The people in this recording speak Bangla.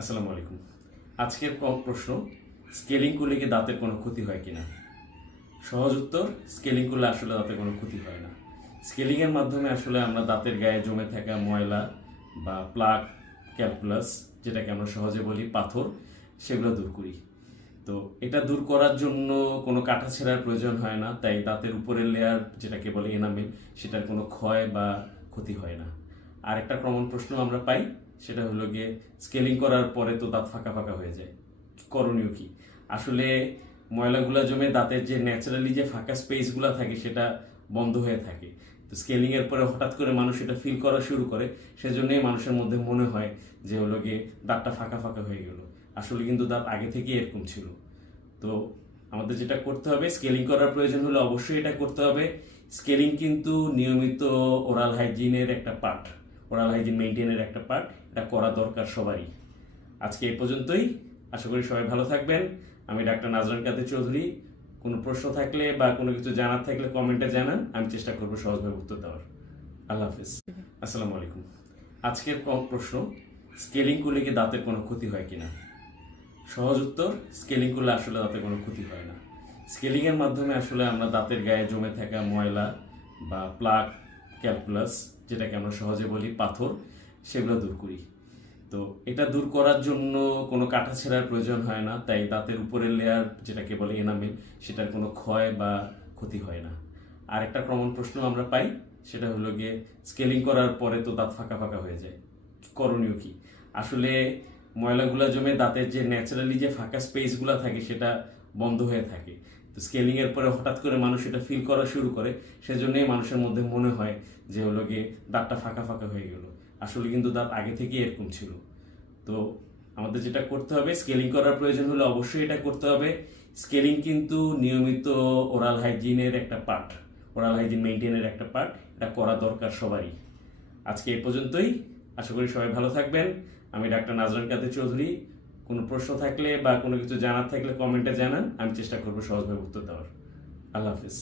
আসসালামু আলাইকুম। আজকের প্রশ্ন, স্কেলিং করলে কি দাঁতের কোনো ক্ষতি হয় কিনা? সহজ উত্তর, স্কেলিং করলে আসলে দাঁতের কোনো ক্ষতি হয় না। স্কেলিংয়ের মাধ্যমে আসলে আমরা দাঁতের গায়ে জমে থাকা ময়লা বা প্লাক, ক্যালকুলাস, যেটাকে আমরা সহজে বলি পাথর, সেগুলো দূর করি। তো এটা দূর করার জন্য কোনো কাটা ছেঁড়ার প্রয়োজন হয় না, তাই দাঁতের উপরের লেয়ার যেটাকে বলে এনামেল, সেটার কোনো ক্ষয় বা ক্ষতি হয় না। আর একটা কমন প্রশ্ন আমরা পাই, সেটা হলো গিয়ে স্কেলিং করার পরে তো দাঁত ফাঁকা ফাঁকা হয়ে যায়, করণীয় কি? আসলে ময়লাগুলো জমে দাঁতের যে ন্যাচারালি যে ফাঁকা স্পেসগুলো থাকে সেটা বন্ধ হয়ে থাকে। তো স্কেলিং এর পরে হঠাৎ করে মানুষ এটা ফিল করা শুরু করে, সেজন্যই মানুষের মধ্যে মনে হয় যে হলো গিয়ে দাঁতটা ফাঁকা ফাঁকা হয়ে গেল। আসলে কিন্তু দাঁত আগে থেকেই এরকম ছিল। তো আমাদের যেটা করতে হবে, স্কেলিং করার প্রয়োজন হলে অবশ্যই এটা করতে হবে। স্কেলিং কিন্তু নিয়মিত ওরাল হাইজিনের একটা পার্ট, ওরাল হাইজিন মেনটেনের একটা পার্ট, এটা করা দরকার সবারই। আজকে এই পর্যন্তই। আশা করি সবাই ভালো থাকবেন। আমি ডাক্তার নাজরান কাদের চৌধুরী। কোনো প্রশ্ন থাকলে বা কোনো কিছু জানার থাকলে কমেন্টে জানান, আমি চেষ্টা করবো সহজভাবে উত্তর দেওয়ার। আল্লাহ হাফিজ। আসসালামু আলাইকুম। আজকের প্রশ্ন, স্কেলিং করলে কি দাঁতের কোনো ক্ষতি হয় কিনা? সহজ উত্তর, স্কেলিং করলে আসলে দাঁতের কোনো ক্ষতি হয় না। স্কেলিংয়ের মাধ্যমে আসলে আমরা দাঁতের গায়ে জমে থাকা ময়লা বা প্লাক, ক্যালকুলাস, যেটাকে আমরা সহজে বলি পাথর, সেগুলো দূর করি। তো এটা দূর করার জন্য কোনো কাটা ছেঁড়ার প্রয়োজন হয় না, তাই দাঁতের উপরের লেয়ার যেটাকে বলে এনামেল, সেটার কোনো ক্ষয় বা ক্ষতি হয় না। আর একটা কমন প্রশ্ন আমরা পাই, সেটা হলো গিয়ে স্কেলিং করার পরে তো দাঁত ফাঁকা ফাঁকা হয়ে যায়, করণীয় কি? আসলে ময়লাগুলো জমে দাঁতের যে ন্যাচারালি যে ফাঁকা স্পেসগুলো থাকে সেটা বন্ধ হয়ে থাকে। তো স্কেলিং এর পরে হঠাৎ করে মানুষ এটা ফিল করা শুরু করে, সেজন্যই মানুষের মধ্যে মনে হয় যে হলো গিয়ে দাঁতটা ফাঁকা ফাঁকা হয়ে গেল। আসলে কিন্তু দাঁত আগে থেকেই এরকম ছিল। তো আমাদের যেটা করতে হবে, স্কেলিং করার প্রয়োজন হলে অবশ্যই এটা করতে হবে। স্কেলিং কিন্তু নিয়মিত ওরাল হাইজিনের একটা পার্ট, ওরাল হাইজিন মেনটেনের একটা পার্ট, এটা করা দরকার সবারই। আজকে এই পর্যন্তই। আশা করি সবাই ভালো থাকবেন। আমি ডাক্তার নাজরান কাদের চৌধুরী। কোনো প্রশ্ন থাকলে বা কোনো কিছু জানার থাকলে কমেন্টে জানান, আমি চেষ্টা করবো সহজভাবে উত্তর দেওয়ার। আল্লাহ হাফিজ।